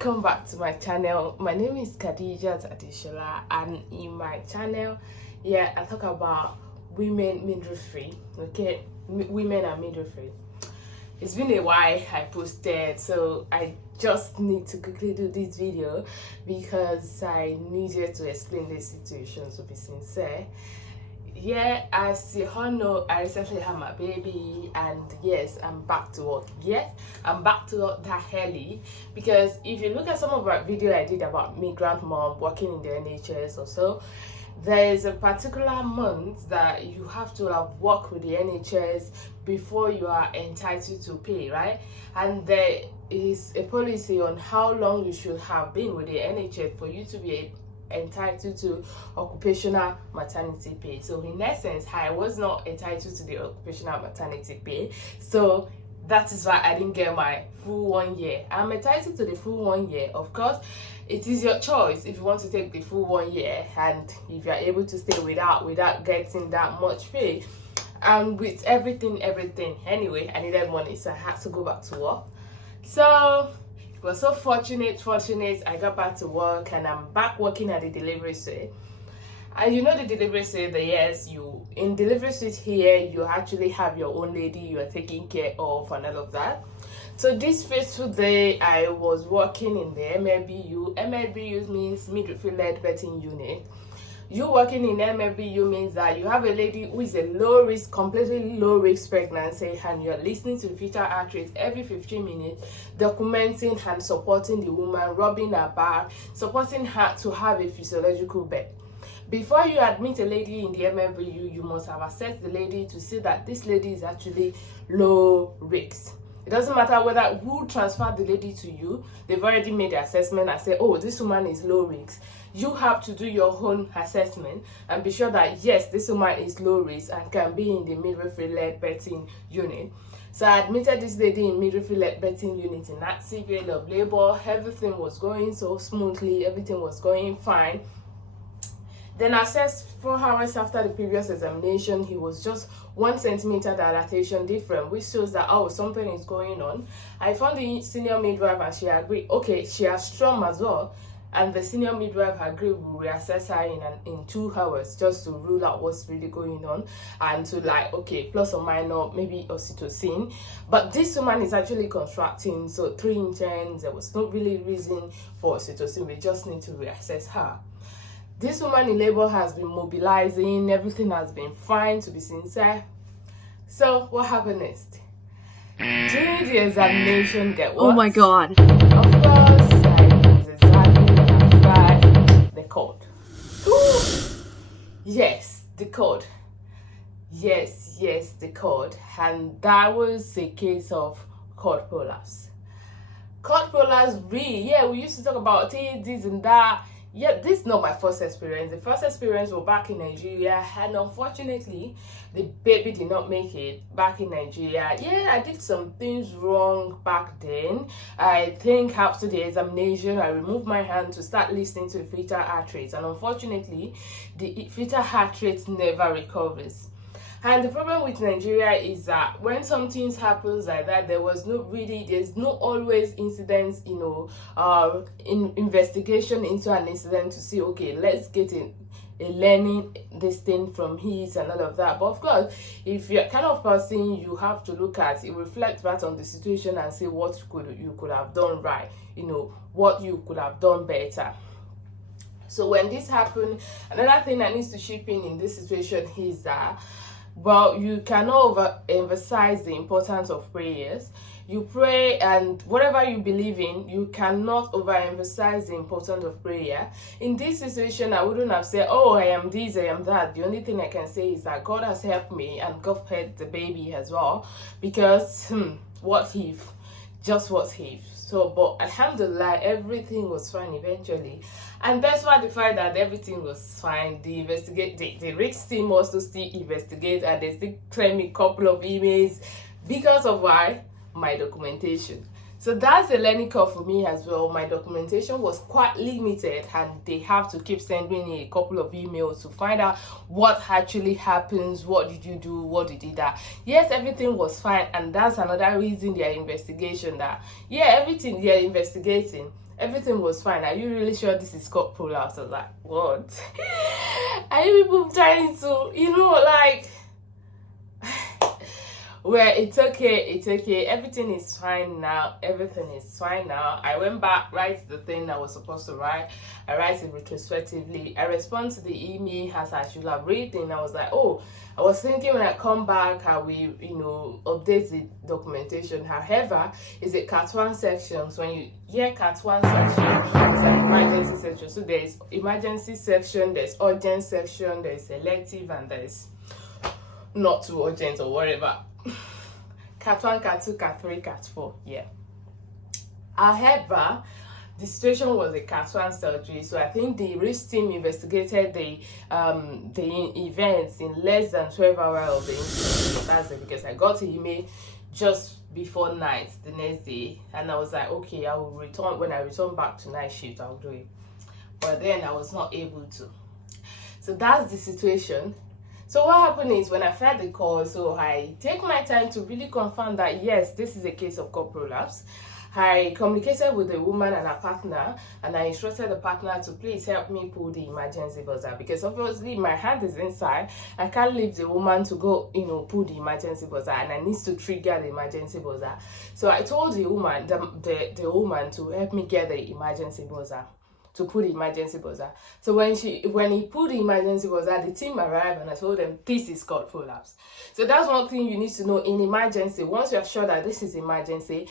welcome back to my channel. My name is Khadeejat and in my channel, I talk about women midwifery. Okay, women and midwifery. It's been a while I posted, so I just need to quickly do this video because I needed to explain the situation, to be sincere. Yeah, as you all know, I recently had my baby, and yes, I'm back to work. Yes, I'm back to work that early because if you look at some of my video I did about migrant mom working in the NHS or so, there is a particular month that you have to have worked with the NHS before you are entitled to pay, right? And there is a policy on how long you should have been with the NHS for you to be entitled to occupational maternity pay. So in essence, I was not entitled to the occupational maternity pay, so that is why I didn't get my full 1 year. I'm entitled to the full 1 year. Of course, it is your choice if you want to take the full 1 year and if you're able to stay without getting that much pay. And with everything anyway, I needed money, so I had to go back to work. So it was so fortunate I got back to work, and I'm back working at the delivery suite. And you know the delivery suite, yes, you in delivery suite here, you actually have your own lady you are taking care of and all of that. So this fateful day, I was working in the MLBU. MLBU means midwifery-led birthing unit. You working in MLBU means that you have a lady who is a low risk, completely low risk pregnancy, and you're listening to the fetal heart rate every 15 minutes, documenting and supporting the woman, rubbing her back, supporting her to have a physiological birth. Before you admit a lady in the MLBU, you must have assessed the lady to see that this lady is actually low risk. It doesn't matter whether who transferred the lady to you, they've already made the assessment and say, oh, this woman is low risk. You have to do your own assessment and be sure that yes, this woman is low risk and can be in the midwifery-led birthing unit. So I admitted this lady in midwifery-led birthing unit in that period of labor. Everything was going so smoothly, everything was going fine. Then assessed 4 hours after the previous examination, he was just 1 centimeter dilatation different, which shows that, oh, something is going on. I found the senior midwife and she agreed, okay, she has strom as well. And the senior midwife agreed we'll reassess her in 2 hours just to rule out what's really going on and to like, okay, plus or minus, maybe oxytocin. But this woman is actually contracting, so 3 in 10, there was no really reason for oxytocin. We just need to reassess her. This woman in labor has been mobilizing, everything has been fine, to be sincere. So what happened next? During the examination, get what? Oh my god. Of course, I was examining and applied the code. Ooh. Yes, the code. Yes, the code. And that was a case of cord prolapse. Cord prolapse, really, we used to talk about it, this and that. Yeah, this is not my first experience. The first experience was back in Nigeria, and unfortunately, the baby did not make it back in Nigeria. Yeah, I did some things wrong back then. I think after the examination, I removed my hand to start listening to the fetal heart rate, and unfortunately, the fetal heart rate never recovers. And the problem with Nigeria is that when something happens like that, there's no always incidents, in investigation into an incident to see, okay, let's get a learning this thing from his and all of that. But of course, if you're kind of person, you have to look at it, reflect back on the situation and see what you could have done right, what you could have done better. So when this happened, another thing that needs to chip in this situation is that, well, you cannot overemphasize the importance of prayers. You pray, and whatever you believe in, you cannot overemphasize the importance of prayer. In this situation, I wouldn't have said, oh, I am this, I am that. The only thing I can say is that God has helped me and God helped the baby as well. Because, what if? Just what if? So, but alhamdulillah, everything was fine eventually. And that's why the fact that everything was fine, the risk team also still investigate, and they still claim a couple of emails because of why? My documentation. So that's a learning curve for me as well. My documentation was quite limited, and they have to keep sending me a couple of emails to find out what actually happens, what did you do, what did you do. Yes, everything was fine, and that's another reason they are investigation that, everything they are investigating everything was fine. Are you really sure this is called prolapse? I was like, what? Are you people trying to, like, well, it's okay, everything is fine now, I went back, write the thing I was supposed to write. I write it retrospectively. I respond to the email as I should have written. I was like, oh, I was thinking when I come back I will update the documentation. However, it's a cat 1 section. So when you hear cat 1 section, it's an emergency section. So there's emergency section, there's urgent section, there's elective, and there's not too urgent or whatever. Cat 1, Cat 2, Cat 3, Cat 4, yeah. However, the situation was a Cat 1 surgery, so I think the risk team investigated the events in less than 12 hours of the incident. That's it, because I got the email just before night the next day, and I was like, okay, I will return. When I return back to night shift, I'll do it. But then I was not able to. So that's the situation. So what happened is, when I felt the call, so I take my time to really confirm that yes, this is a case of cord prolapse. I communicated with the woman and her partner, and I instructed the partner to please help me pull the emergency buzzer, because obviously my hand is inside. I can't leave the woman to go, pull the emergency buzzer, and I need to trigger the emergency buzzer. So I told the woman, the woman, to help me get the emergency buzzer, to put the emergency buzzer. So when he put the emergency buzzer, the team arrived, and I told them this is called prolapse. So that's one thing you need to know in emergency. Once you are sure that this is emergency,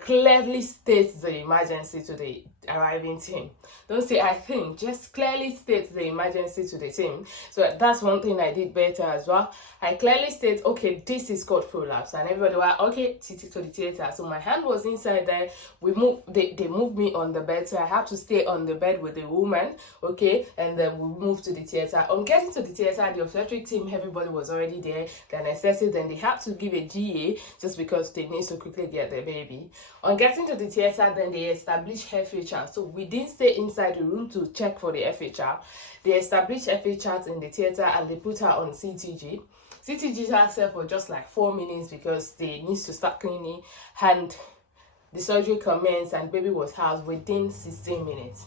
clearly state the emergency to the arriving team. Don't say I think, just clearly state the emergency to the team. So that's one thing I did better as well. I clearly state, okay, this is called prolapse, and everybody was okay, to the theater. So my hand was inside there. They moved me on the bed, so I had to stay on the bed with the woman, okay, and then we moved to the theater. On getting to the theater, the obstetric team, everybody was already there. The anesthetic, then they had to give a GA just because they need to quickly get their baby. On getting to the theater, then they established FHR. So we didn't stay inside the room to check for the FHR. They established FHR in the theater, and they put her on CTG. CTG herself for just like 4 minutes because they need to start cleaning, and the surgery commenced, and baby was housed within 16 minutes.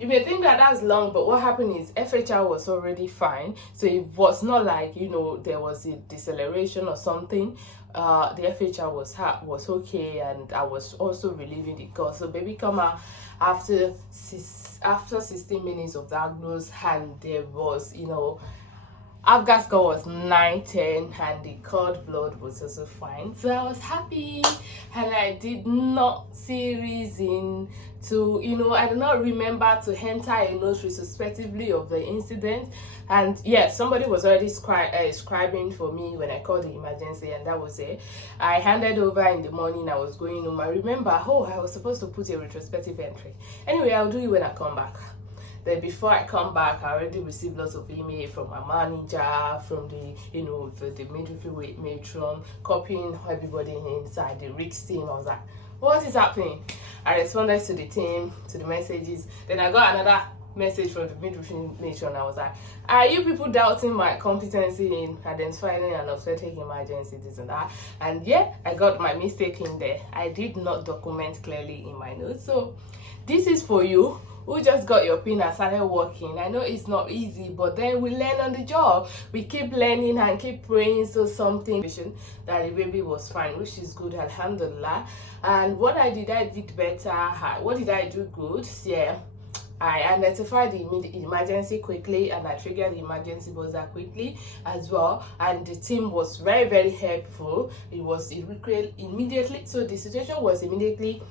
You may think that that's long, but what happened is FHR was already fine. So it was not like, there was a deceleration or something. The FHR was okay, and I was also relieving the cord. So baby come out after 16 minutes of diagnosis, and there was, Apgar score was 9-10, and the cord blood was also fine. So I was happy, and I did not see reason to, I do not remember to enter a note retrospectively of the incident. And yes, somebody was already scribing for me when I called the emergency, and that was it. I handed over in the morning. I was going home. I remember, I was supposed to put a retrospective entry. Anyway, I'll do it when I come back. Then before I come back, I already received lots of email from my manager, from the, the midwifery matron, copying everybody inside the risk team. I was like, what is happening? I responded to the team, to the messages. Then I got another message from the midwifery matron. I was like, are you people doubting my competency in identifying an obstetric emergency, this and that? And yeah, I got my mistake in there. I did not document clearly in my notes. So this is for you who just got your pin and started working. I know it's not easy, but then we learn on the job. We keep learning and keep praying so something that the baby was fine, which is good, alhamdulillah. And what I did better. What did I do good? Yeah, I identified the emergency quickly, and I triggered the emergency buzzer quickly as well. And the team was very, very helpful. It was immediately, so the situation was immediately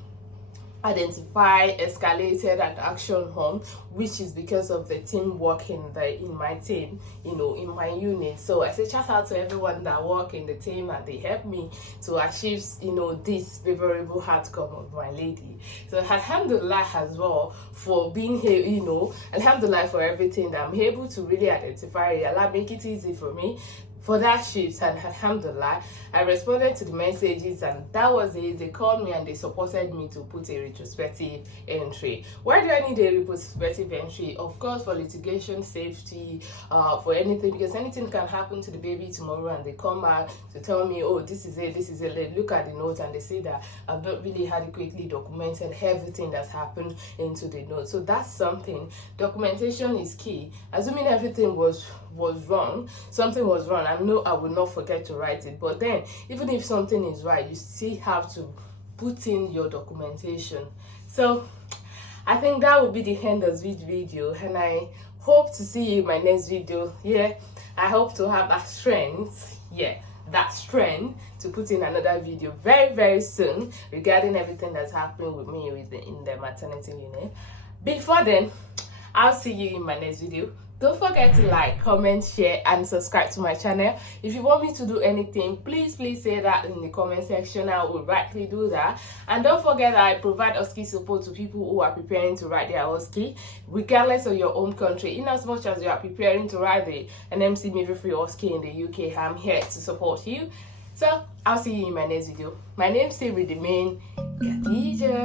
identified, escalated, and action home, which is because of the teamwork in my team, in my unit. So I say shout out to everyone that work in the team, and they help me to achieve, this favorable outcome of my lady. So alhamdulillah as well for being here, alhamdulillah for everything that I'm able to really identify. Allah make it easy for me for that shift, and alhamdulillah, I responded to the messages, and that was it. They called me and they supported me to put a retrospective entry. Why do I need a retrospective entry? Of course, for litigation safety, for anything, because anything can happen to the baby tomorrow, and they come back to tell me, oh, this is it, they look at the note and they say that I've not really adequately documented everything that's happened into the note. So that's something. Documentation is key. Assuming everything was wrong, something was wrong, I know I will not forget to write it. But then, even if something is right, you still have to put in your documentation. So I think that will be the end of this video, and I hope to see you in my next video. I hope to have that strength, to put in another video very, very soon regarding everything that's happening with me in the maternity unit. Before then, I'll see you in my next video. Don't forget to like, comment, share, and subscribe to my channel. If you want me to do anything, please say that in the comment section. I will rightly do that. And don't forget that I provide OSCE support to people who are preparing to write their OSCE, regardless of your own country. In as much as you are preparing to write an MC midwifery OSCE in the UK, I'm here to support you. So I'll see you in my next video. My name still remains Khadeejat.